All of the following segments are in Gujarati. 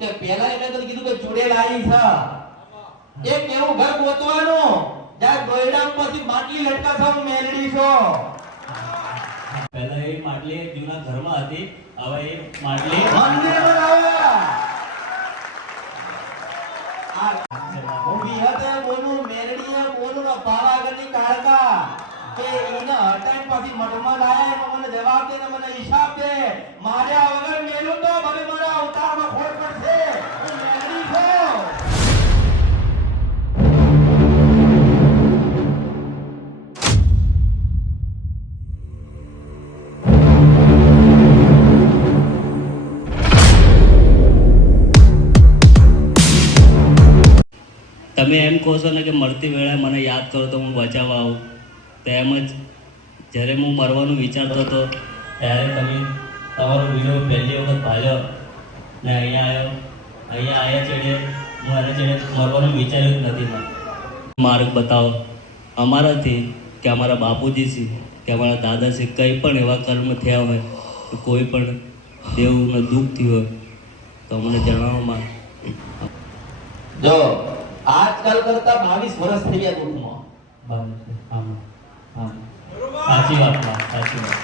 કે પેલા મેં તને કીધું કે ચૂડેલ આવી છે એક એવું ઘર ગોતવાનું જ્યાં દોયડા પછી માટલી લટકા છો મેલડી છો. પહેલા એ માટલી એક જૂના ઘરમાં હતી, હવે એ માટલી મંદિર બનાવ્યા. આ હું વિહતે બોલું મેલડીએ બોલું ને પાવાગઢની કાળકા કે એને હટાઈ પછી મઠમાં લાયા એનો મને જવાબ દે ને મને હિસાબ દે. માર્યા વગર મેલું તો મને મારા અવતારમાં ખોટ પડશે. હું મેલડી છું. તમે એમ કહો છો ને કે મળતી વેળાએ મને યાદ કરો તો હું બચાવવા આવું, તેમ જ જ્યારે હું મરવાનું વિચારતો હતો ત્યારે તમે તમારો વિડીયો પહેલી વખત ભાલ્યો ને અહીંયા આવ્યા છેડે હું આને છેડે મરવાનું વિચાર્યું જ નથી. માર્ગ બતાવો અમારાથી કે અમારા બાપુજી છે કે અમારા દાદા છે, કંઈ પણ એવા કર્મ થયા હોય કે કોઈ પણ દેવને દુઃખ થયું હોય તો અમને જણાવવામાં. જો આજકાલ કરતા 22 વર્ષ થઈ ગયા દુઃખમાં. સાચી વાત, સાચી વાત.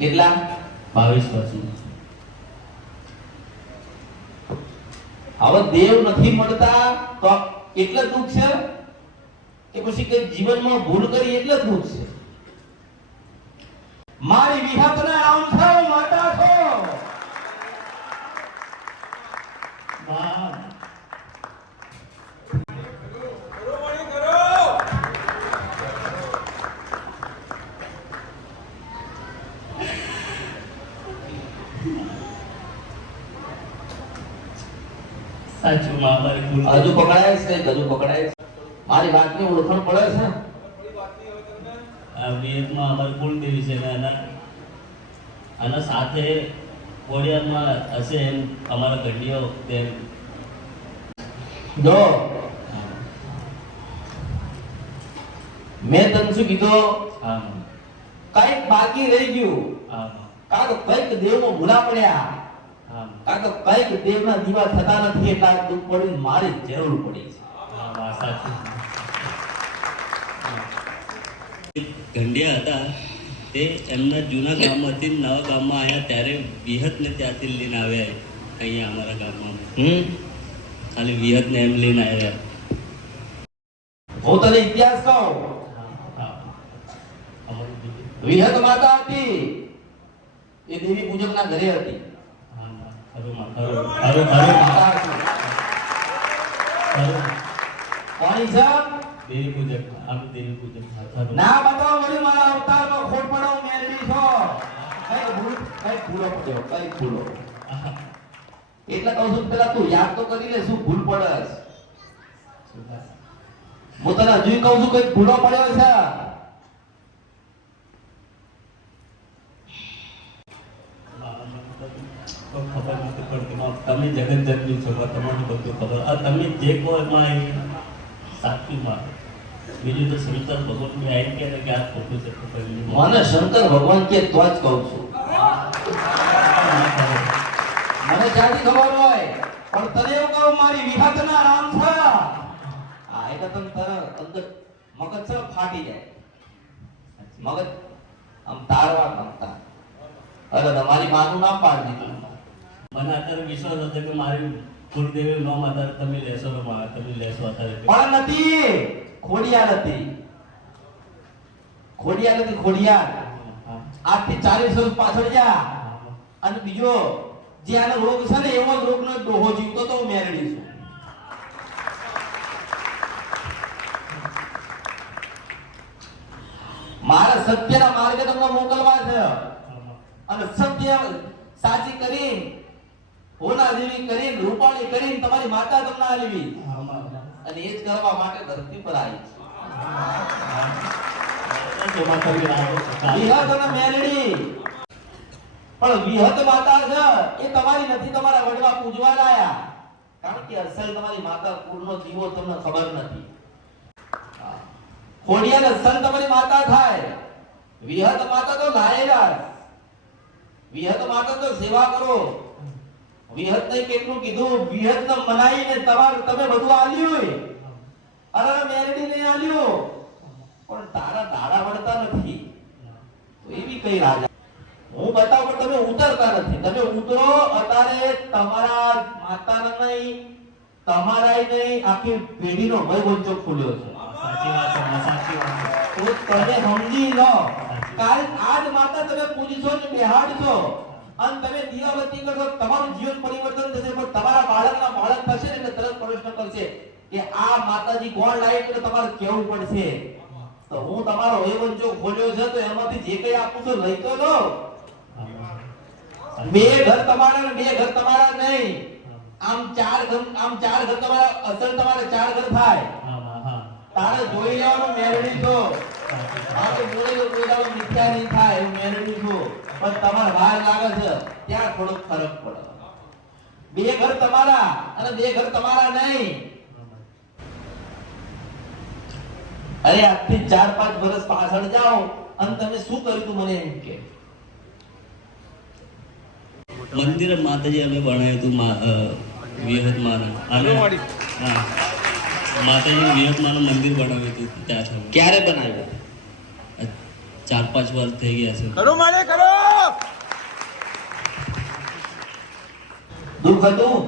કેટલા? 22 વર્ષ. હવે દેવ નથી મળતા તો એટલે દુઃખ છે કે પછી કઈ જીવનમાં ભૂલ કરી એટલે દુઃખ છે? મારી વિહતના રામ છો, માતા છો. સાચું માં, અમારી ભૂલ. હજુ પકડાય છે, હજુ પકડાય છે. મારી વાતની ઓળખાણ પડે છે. આ વિયતમાં અમારી કુલ દેવી છે ને આના સાથે કોડિયામાં હશે એમ અમારા ગઢીઓ તેમ. જો મેં તને શું કીધું? હા કઈક બાકી રહી ગયું, હા કાં તો કઈક દેવમાં ભૂલા પડ્યા, હા કાં તો કઈક દેવના દીવા થતા નથી એટલે આ દુઃખ પડ્યું. મારી જરૂર પડી છે. હા સાચું. ગંડિયા હતા તે એમના જૂના ગામમાંથી નવા ગામમાં આવ્યા ત્યારે વિહતને ત્યાંથી લઈને આવ્યા અહીંયા અમારા ગામમાં. ખાલી વિહતને એમ લઈને આવ્યા. હું તને ઇતિહાસ કહું. વિહત માતા હતી એ દેવી પૂજકના ઘરે હતી. માતા હતી. કોની છે? દેવી પૂજક. આમ દેવી પૂજક ના બતાવો વળી મારા અવતારમાં ખોટ પડાવ મેલડી છો. કઈ ભૂલો પડ્યો, કઈ ભૂલો. એટલે કહું છું પેલા તું યાદ તો કરી લે શું ભૂલ પડે. હું તને હજુ કહું છું કઈ ભૂલો પડ્યો છે. ખબર નથી પડતી. તમે જગત જગની છો, તમને બધું ખબર. આ તમે જે કહો એમાં સાચું માં. બીજું તો શંકર ભગવાન આવી કે આ ખોટું છે. મને શંકર ભગવાન કે તો જ કહું છું. મને ક્યાંથી ખબર હોય પણ તને એવું કહું મારી વિહતના રામ છે. આ એટલે તને તરત અંદર મગજ છે ફાટી જાય. મગજ આમ તારવા માંગતા. અરે તમારી માનું નામ પાડી દીધું. મને અત્યારે વિશ્વાસ હતો કે મારી કુળદેવી નામ અત્યારે તમે લેશો ને મારા તમે લેશો અત્યારે. પણ નથી. ખોડિયાર હતી. ખોડિયાર હતી. ખોડિયાર 8 થી 40 વર્ષ પાછળ જા. અને બીજો જે આનો રોગ છે ને એવો રોગનો ડોહો જીવતો તો હું મેળવી છું. મારા સત્યના માર્ગે તમને મોકલવા છે અને સત્ય સાચી કરી હોના જેવી કરીને રૂપાળી કરીને તમારી માતા તમને આલવી અને એ જ કરવા માટે ધરતી પર આવી છે. વિહત અને મેલડી પણ વિહત માતા છે એ તમારી નથી, તમારા વડવા પૂજવા લાયા. કારણ કે અસલ તમારી માતા કુળનો દીવો તમને ખબર નથી. ખોડિયાર અસલ તમારી માતા થાય. વિહત માતા તો લાયેલા. વિહત માતા તો સેવા કરો. વિહત ને કેટલું કીધું, વિહત ને મનાઈને તમે બધું આલ્યું. અરે મેરડી ને આલ્યું, પણ તારા દાડા વળતા નથી. તો એવી કઈ રાજા હું બતાવું, પણ તમે ઉતરતા નથી. તમે ઉતરો અત્યારે તમારા માતાના નહીં, તમારાય નહીં, આખી પેઢીનો ભય વંચો ખુલ્યો છે. સાચી વાત છે, સાચી વાત છે. તો તમે સમજી લો, કારણ આજ માતા તમે પૂજશો ને બેહાડશો અને તમે દીવાબત્તી કરશો, તમારું જીવન પરિવર્તન થશે. પણ તમારા બાળકના બાળક થશે ને એટલે તરત પ્રશ્ન કરશે કે આ માતાજી કોણ લાયક, એટલે તમારે કેવું પડશે. તો હું તમારો વંચો ખોલ્યો છે, તો એમાંથી જે કઈ આપું છું લઈ તો લો. બે ઘર તમારા ને બે ઘર તમારા નહીં, આમ ચાર ઘર તમારા, અસલ તમારે ચાર ઘર થાય. તારે જોઈ લેવાનું મેરડી છો. આ તો બોલે તો કોઈ દાડો મિથ્યા નહીં થાય, હું મેરડી છું. પણ તમારે વાર લાગે છે ત્યાં થોડોક ફરક પડે. બે ઘર તમારા અને બે ઘર તમારા નહીં. અરે આજથી 4-5 વર્ષ પાછળ જાઓ અને તમે શું કર્યું તું મને એમ કે. મંદિર માતાજી અમે બનાવ્યું હતું વિહતમાનું. અને હા, માતાજી વિહતમાનું મંદિર બનાવ્યું હતું ત્યાં છે. ક્યારે બનાવ્યું? 4-5 વર્ષ થઈ ગયા છે. કરો મારે કરો. દુઃખ હતું?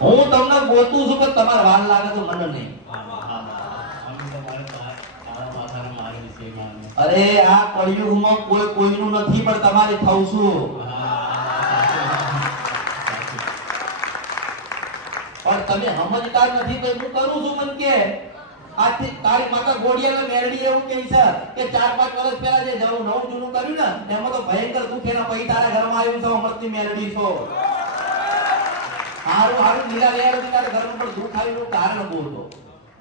હું તમને ગોતું છું કે તમારે વાર લાગે તો મને નહીં. અરે આ કળિયુગમાં કોઈ કોઈનું નથી, પણ તમારે થવું છું. પણ તમે સમજતા નથી તો હું કરું છું. મન કે આજથી તારી માતા ગોડિયાને મેરડી એવું કહે છે કે 4-5 વર્ષ પહેલા જે નવું જૂનું કર્યું ને એમાં તો ભયંકર દુઃખ એના પછી તારા ઘરમાં આવ્યું છે. અમૃતની મેરડી છો. હારું નીલા લેર હતી તારા ઘરમાં પણ દુઃખ આવ્યું કારણ બોલતો.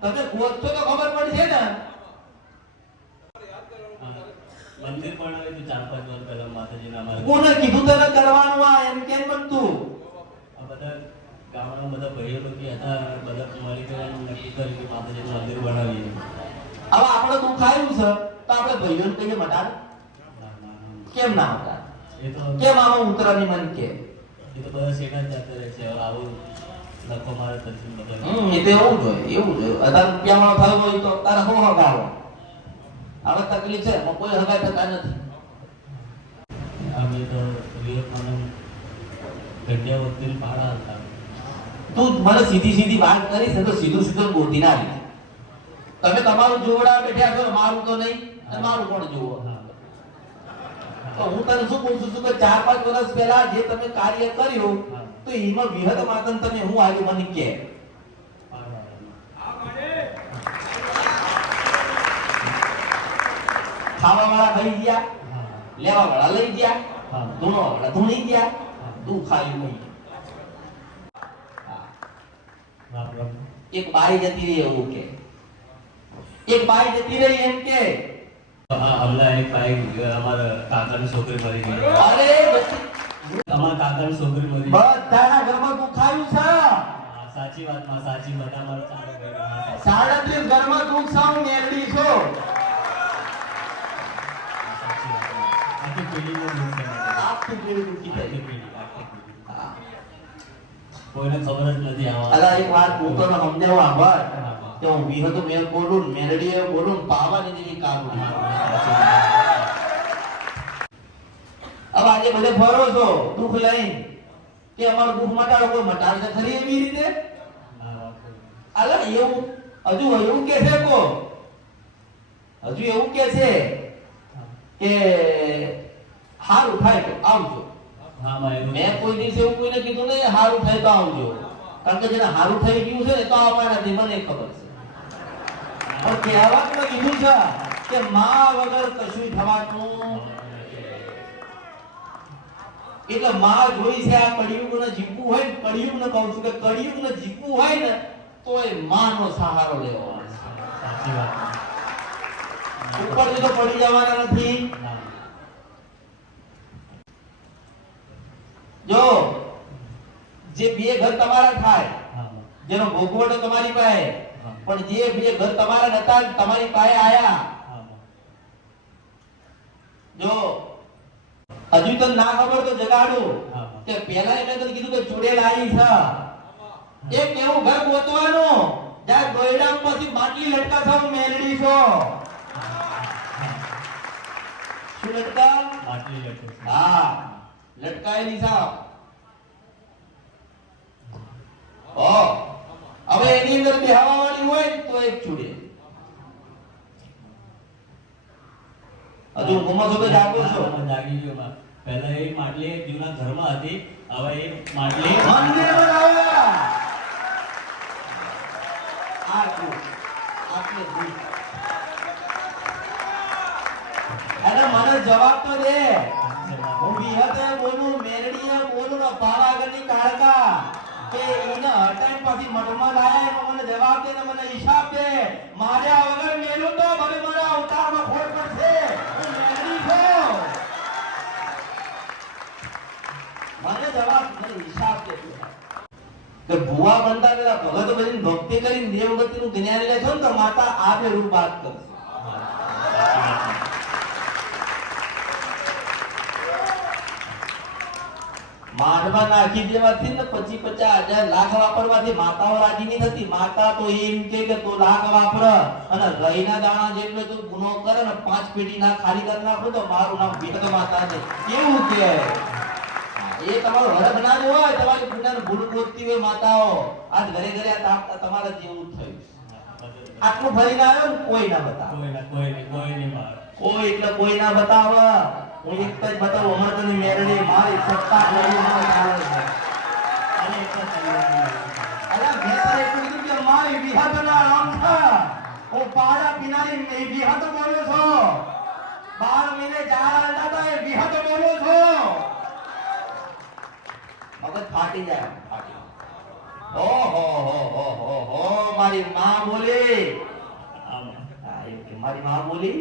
તમે ગોતશો તો ખબર પડશે ને. મંદિર બનાવ્યું હતું 4-5 વર્ષ પહેલા માતાજીના. અમારે કોને કીધું તને કરવાનું? આ એમ કેમ બનતું? આ બધા ગામના બધા ભાઈઓ લોકો હતા, બધા મળી ગયા નક્કી કર્યું કે માતાજીનું મંદિર બનાવીએ. હવે આપણે દુઃખ આવ્યું છે તો આપણે ભાઈઓને કહીએ મટાડ. કેમ ના મટાડ? એ તો કેમ આમાં ઉતરાની મન કે એ તો બધા શેઠા જ જતા રહે છે. હવે આવું લખો મારે પછી બધા એ તો એવું જ હોય. 1000 રૂપિયામાં થયો હોય તો તારે શું હગાવો? હવે તકલીફ છે, એમાં કોઈ હગાઈ થતા નથી. અમે તો વિવેકાનંદ ઘંટિયા વખતે પાડા હતા. તું મને સીધી વાત કરીશ ને તો સીધું ગોતી ના લે. તમે તમારું જોવડા બેઠા છો, મારું તો નહીં. અને મારું કોણ જોવો? તો હું તને શું પૂછું છું કે 4-5 વર્ષ પહેલા જે તમે કાર્ય કર્યું તો એમાં વિહત માતન તમે હું આવ્યું મને કે ખાવા વાળા ભાઈ ગયા, લેવા વાળા લઈ ગયા, ધૂણો વાળા ધૂણી ગયા, દુઃખ આવ્યું નહીં. એક બાઈ જતી રહી એવું કે, એક બાઈ જતી રહી એમ કે હમણાં એક ભાઈ અમારા કાકાની છોકરી મરી ગઈ. અરે અમારા કાકાની છોકરી મરી ગઈ. બધાના ઘરમાં દુઃખ આવ્યું છે. સાચી વાત માં સાચી બધા અમારા ચાલે ગયા. 37 ઘરમાં દુઃખ સાવ મેરડી છો. સાચી વાત. આખી પેઢીને દુઃખ છે. આખી પેઢી દુઃખી થઈ. આખી પેઢી. કોઈને ખબર જ નથી આવા. અલા એક વાત હું તને સમજાવવા આભાર કે હું વિહત મેર બોલું, મેરડીએ બોલું, પાવાની જેવી કામ નહીં. હવે આજે બધે ફરો છો દુઃખ લઈને કે અમારું દુઃખ મટાડો. કોઈ મટાડશે ખરી એવી રીતે? અલા એવું હજુ એવું કે છે કો હજુ એવું કે છે કે હારું થાય તો આવજો. મેં કોઈ દિવસ એવું કોઈને કીધું નહીં હારું થાય તો આવજો. કારણ કે જેને હારું થઈ ગયું છે ને તો આવવાના નથી, મને ખબર છે. પણ કહેવામાં કીધું છે કે માં વગર કશું થવાનું. એટલે માં જોઈ છે આ કળિયુગને જીવવું હોય ને, કળિયુગને કહું છું કે કળિયુગને જીવવું હોય ને તો એ માનો સહારો લેવો. સાચી વાત. ઉપરથી તો પડી જવાના નથી. જો જે બે ઘર તમારા થાય, જેનો ભોગવટો તમારી પાસે, પણ જે બે ઘર તમારા નતા તમારી પાસે આયા જો હજુ તો ના ખબર તો જગાડું હા. કે પહેલા એને તને કીધું કે ચૂડેલ આવી છે એક એવું ઘર ગોતવાનું જ્યાં દોયડા પછી માટલી લટકા છો મેલડી છો શું લટકા આટલી લટકે છે. હા લટકાયેલી છે ઓ હવે એની અંદર બેહવા વાળી હોય ને તો એક ચૂડે હજુ ઘુમો છો તો જાગો છો હા, જાગી ગયો બા. પહેલા એ માટલી એક જૂના ઘરમાં હતી, હવે એ માટલી મંદિરમાં લાવ્યા આટલું આટલું દૂધ અરે મને જવાબ તો દે હું વિહતે બોલું મેરડીએ બોલું ને પાવાગઢની કાળકા કે એને હટાઈ પાછી મઠમાં લાયા એનો મને જવાબ દે ને મને હિસાબ દે માર્યા વગર મેલું તો ભલે મારા અવતારમાં ખોટ પડશે હું મેરડી છું મને જવાબ મને હિસાબ દે કે ભુવા બનતા પેલા ભગત બની ભક્તિ કરીને દેવગતિનું જ્ઞાન લે છો ને તો માતા આપે રૂપ વાત કરશે માંડવા નાખી દેવાથી ને 50,000 લાખ વાપરવાથી માતાઓ રાજી નહીં થતી માતા તો એમ કે તો લાખ વાપર અને રહીના દાણા જેટલો તું ગુનો કરે ને 5 પેટી ના ખાલી કરી નાખો તો મારું નામ ભીડ માતા છે એવું કે એ તમારો હરખ ના જ હોય તમારી પુણ્યને ભૂલ ગોતતી હોય માતાઓ આજ ઘરે ઘરે આ તાપતા તમારા જેવું થયું આટલું ફરીને આવ્યો ને કોઈ ના બતાવે કોઈ નહીં મારે. કોઈ એટલે કોઈ ના બતાવે હું એક જ બતાવું અમરતની મેરડી મારી સત્તા લઈ ન ચાલે છે અને એક જ ચાલ્યા અરે મેં તો એટલું કીધું કે મારી વિહતના રામ છે હું પાડા પીનારી નહીં વિહત બોલું છું 12 મહિને જારા દાદા એ વિહત બોલું છું મગજ ફાટી જાય ફાટી ઓ હો મારી માં બોલી આમ. હા એમ કે મારી માં બોલી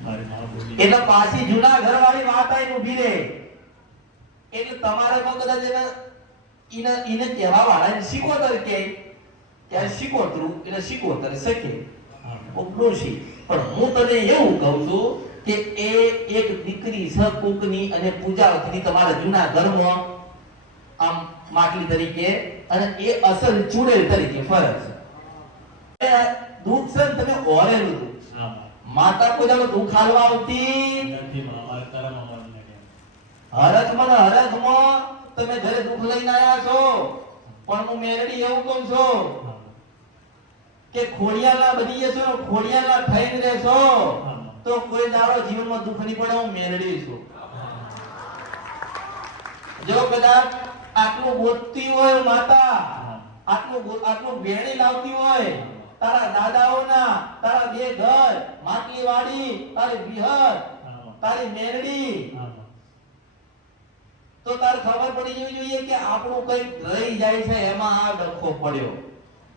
મારી માં બોલી. એટલે પાછી જૂના ઘરવાળી વાત આઈને ઊભી રહે એટલે તમારે પણ કદાચ એને કહેવા વાળાને શીખોતર કે ત્યારે શીખોતરું એટલે શીખોતર શકે આમ. ડોશી પણ હું તને એવું કહું છું કે એ એક દીકરી છે કોકની અને પૂજાવતીની તમારા જૂના ઘરમાં આમ માટલી તરીકે અને એ અસલ ચૂડેલ તરીકે ફરજ છે એ દુઃખ છે ને તમે ઓરેલું દુઃખ આમ. માતા પોતાનો દુઃખ હાલવા આવતી નથી માં, અમારે કરમ અમારું નથી. હરખમાં તમે ઘરે દુઃખ લઈને આયા છો પણ હું મેરડી એવું કહું છું આમ. કે ખોડિયાલા બની જશો ને ખોડિયાલા થઈને રહેશો તો કોઈ દાડો જીવનમાં દુઃખ નહીં પડે હું મેરડી છું જો કદાચ આટલું ગોતતી હોય માતા આટલું વેણી લાવતી હોય તારા દાદાઓના તારા બે ઘર માટલી વાડી તારી વિહર તારી મેરડી આમ. તો તારે ખબર પડી જવી જોઈએ કે આપણું કઈ રહી જાય છે એમાં આ ડખો પડ્યો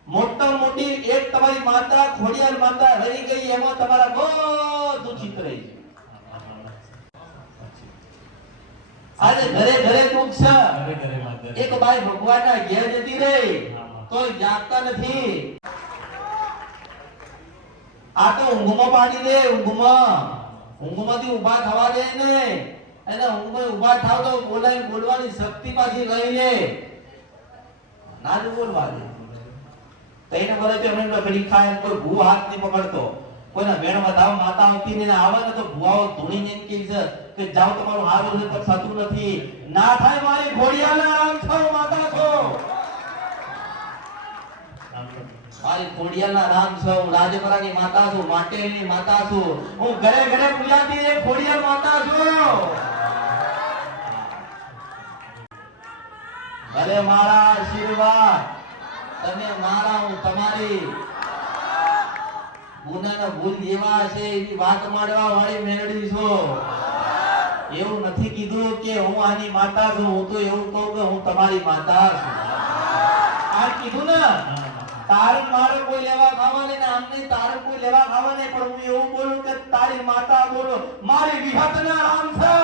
મોટા મોટી એક તમારી માતા ખોડિયાર માતા રહી ગઈ એમાં તમારા બધું ચિત્ર રહી ગયું આજે ઘરે ઘરે દુઃખ છે ઘરે ઘરે માતા. એક બાઈ ભગવાનના ઘેર જતી રહી તોય જાગતા નથી આ તો ઊંઘમાં પાડી દે ઊંઘમાંથી ઊભા થવા દે ને એને ઊંઘમાં ઊભા થાવ તો બોલવાની શક્તિ પાછી લઈ લે ના જ બોલવા દે તઈને બોલે તો એમને લકડી ખાય કોઈ ભૂ હાથ નહીં પકડતો કોઈના મેળમાં ધાવ માતા આવતી ને આવે ને તો ભૂવાઓ ધૂણીને એમ કહે છે કે જાઓ તમારું હારું છે તો થતું નથી ના થાય મારી ઘોડિયાના રામ છો માતા છો આમ. મારી ખોડિયાના રામ છું હું રાજપરાની માતા છું માટેની માતા છું હું ઘરે ઘરે પૂજાતી એક ખોડિયાર માતા છું ભલે મારા આશીર્વાદ તમે મારા હું તમારી ગુનાના ભૂલ જેવા છે એવી વાત માંડવા વાળી મેળવી છો એવું નથી કીધું કે હું આની માતા છું હું તો એવું કહું કે હું તમારી માતા છું આ કીધું ને તારી મારે કોઈ લેવા ખાવા નહીં ને આમને તારે કોઈ લેવા ખાવા નહીં પણ હું એવું બોલું કે તારી માતા બોલો મારી વિહતના રામ છે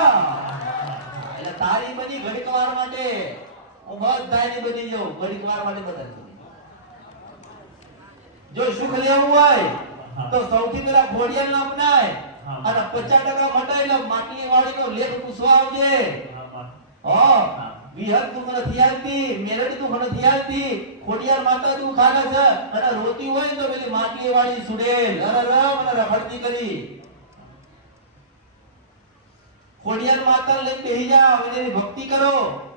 એટલે તારી બધી ઘડીક વાર માટે હું બધાની બધી જાઉં ઘડીક વાર માટે બધા જો સુખ લેવું હોય તો સૌથી પહેલા ખોડિયાર નામ અપનાય હા. અને 50% મટાઈ લો માટલી વાળીનો લેખ પૂછવા આવજે હા વિહત તું મને થિયાલતી મેરડી તું મને થિયાલતી ખોડિયાર માતા તું ખાને છે અને રોતી હોય તો પેલી માટલી વાળી સુડેલ અરે મને રખડતી કરી ખોડિયાર માતા લઈને બેહી જાવ એની ભક્તિ કરો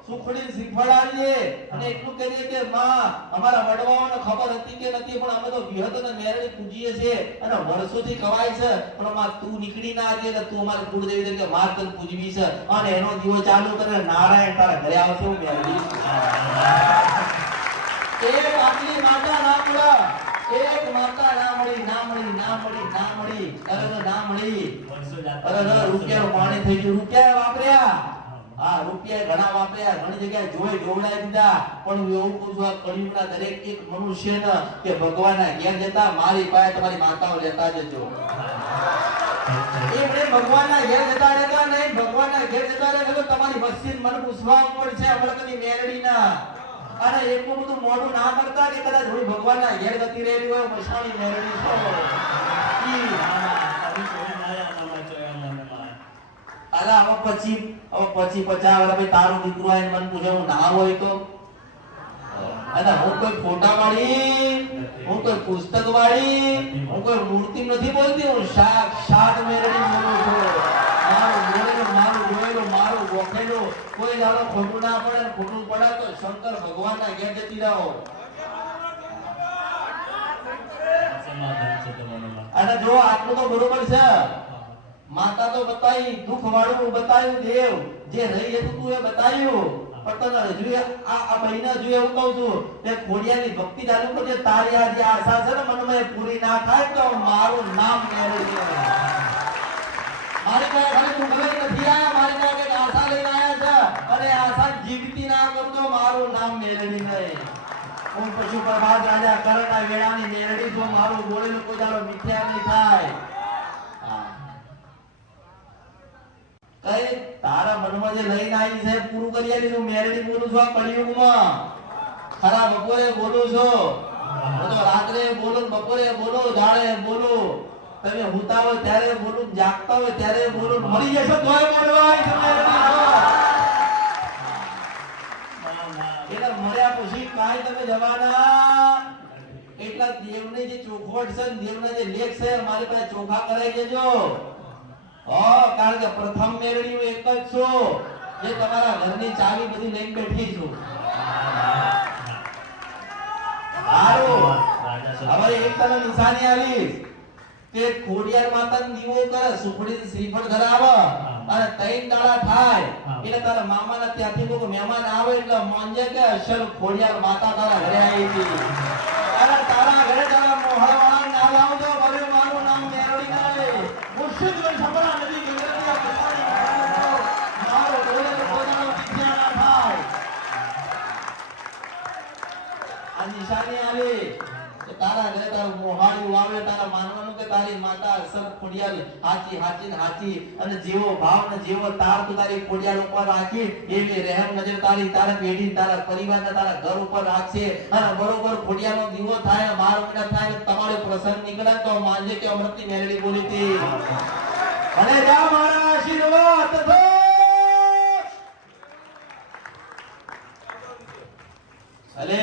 સુખડી શ્રીફળ આલીએ અને એટલું કહીએ કે માં અમારા વડવાઓને ખબર હતી કે નથી પણ અમે તો વિહત અને મેરડી પૂજીએ છે અને વર્ષોથી કવાય છે પણ માં તું નીકળી ના આવી એટલે તું અમારી કુળદેવી તરીકે માર તને પૂજવી છે અને એનો દીવો ચાલુ કરે નારાયણ તારા ઘરે આવશે હું મેરડી એક આટલી માતા ના મળે એક માતા ના મળી અરે ના મળી અરે રૂપિયાનું પાણી થઈ ગયું રૂપિયા વાપર્યા હા રૂપિયા ઘણા વાપર્યા ઘણી જગ્યાએ જોઈ જોવડાવી દીધા પણ હું એવું પૂછું આ કળિયુગના દરેક એક મનુષ્યને કે ભગવાનના ઘેર જતા મારી પાસે તમારી માતાઓ લેતા જજો એમણે ભગવાનના ઘેર જતા રહેતા નહીં ભગવાનના ઘેર જતા રહે તો તમારી મસ્જિદ મને પૂછવા પડશે અમળકની મેરડીના અને એટલું બધું મોઢું ના કરતા કે કદાચ હું ભગવાનના ઘેર જતી રહેલી હોય મસાણી મેરડી છો અલા હવે પછી 50 વર્ષ તારું દીકરો આવીને મને પૂછે હું ના હોય તો અને હું કોઈ ફોટા વાળી હું કોઈ પુસ્તક વાળી હું કોઈ મૂર્તિ નથી બોલતી હું સાક્ષાત મેરડી બોલું છું મારું ગોખેલું કોઈ દાડો ખોટું ના પડે ખોટું પડે તો શંકર ભગવાનના ઘેર જતી રહો અને જો આટલું તો બરોબર છે માતા તો બતાવી દુઃખ વાળું બતાવ્યું દેવ જે રહી હતું તું એ બતાવ્યું પણ તને હજુ આ મહિના હજુ એવું કહું છું કે ખોડિયાની ભક્તિ ચાલુ કરજે તારી આ જે આશા છે ને મનમાં પૂરી ના થાય તો મારું નામ મેળવી મારી પાસે ખાલી તું ખબર નથી આયા મારી પાસે કઈક આશા લઈને આયા છે અને આશા જીવતી ના કરતો મારું નામ મેળવી નહીં હું પશુ પ્રભાત રાજા કરણના વેળાની મેળવી છું મારું બોલેલું કોઈ દાડો મિથ્યા નહીં થાય કઈ તારા મનમાં જે લઈને આવી છે પૂરું કરી આલી છું મેરડી બોલું છું આ કળિયુગમાં ખરા બપોરે બોલું છું હું તો રાત્રે બોલું બપોરે બોલું દાડે બોલું તમે હુતા હોય ત્યારે બોલું જાગતા હોય ત્યારે બોલું મરી જશો તોય બોલવા આવી છે એટલે મર્યા પછી કાઈ તમે જવાના એટલા દેવની જે ચોખવટ છે દેવના જે લેખ છે મારી પાસે ચોખા કરાઈ દેજો કારણ કે પ્રથમ મેરડી હું એક જ છું જે તમારા ઘરની ચાવી બધી લઈને બેઠી છું સારું હવે એક તને નિશાની આવીશ કે ખોડિયાર માતાનો દીવો કરે સુખડી શ્રીફળ ધરાવે અને 3 દાડા થાય એટલે તારા મામાના ત્યાંથી કોઈ મહેમાન આવે એટલે માનજે કે અસલ ખોડિયાર માતા તારા ઘરે આવી હતી અને તારા ઘરે તારા મોહળવાળા ના લાવજો બરે મારું નામ મેરડી નહીં મુર્શિદ ને સપના નદી ગંગા મારો બોલે તો કોઈનો વિદ્યા ના થાય આ નિશાની આવી કે તારા ઘરે તારું મોહાળું આવે તારા માનવાનું કે તારી માતા અસલ ખોડિયાર હાચી અને જેવો ભાવ ને જેવો તાર તું તારી ખોડિયાર ઉપર રાખી એવી રહેમ નજર તારી તારા પેઢી તારા પરિવાર ને તારા ઘર ઉપર રાખશે અને બરોબર ખોડિયારનો દીવો થાય 12 મહિના થાય તમારે પ્રસન્ન નીકળે તો માનજે કે અમૃતની મેલડી બોલી હતી અને જા મારા આશીર્વાદ તો અલે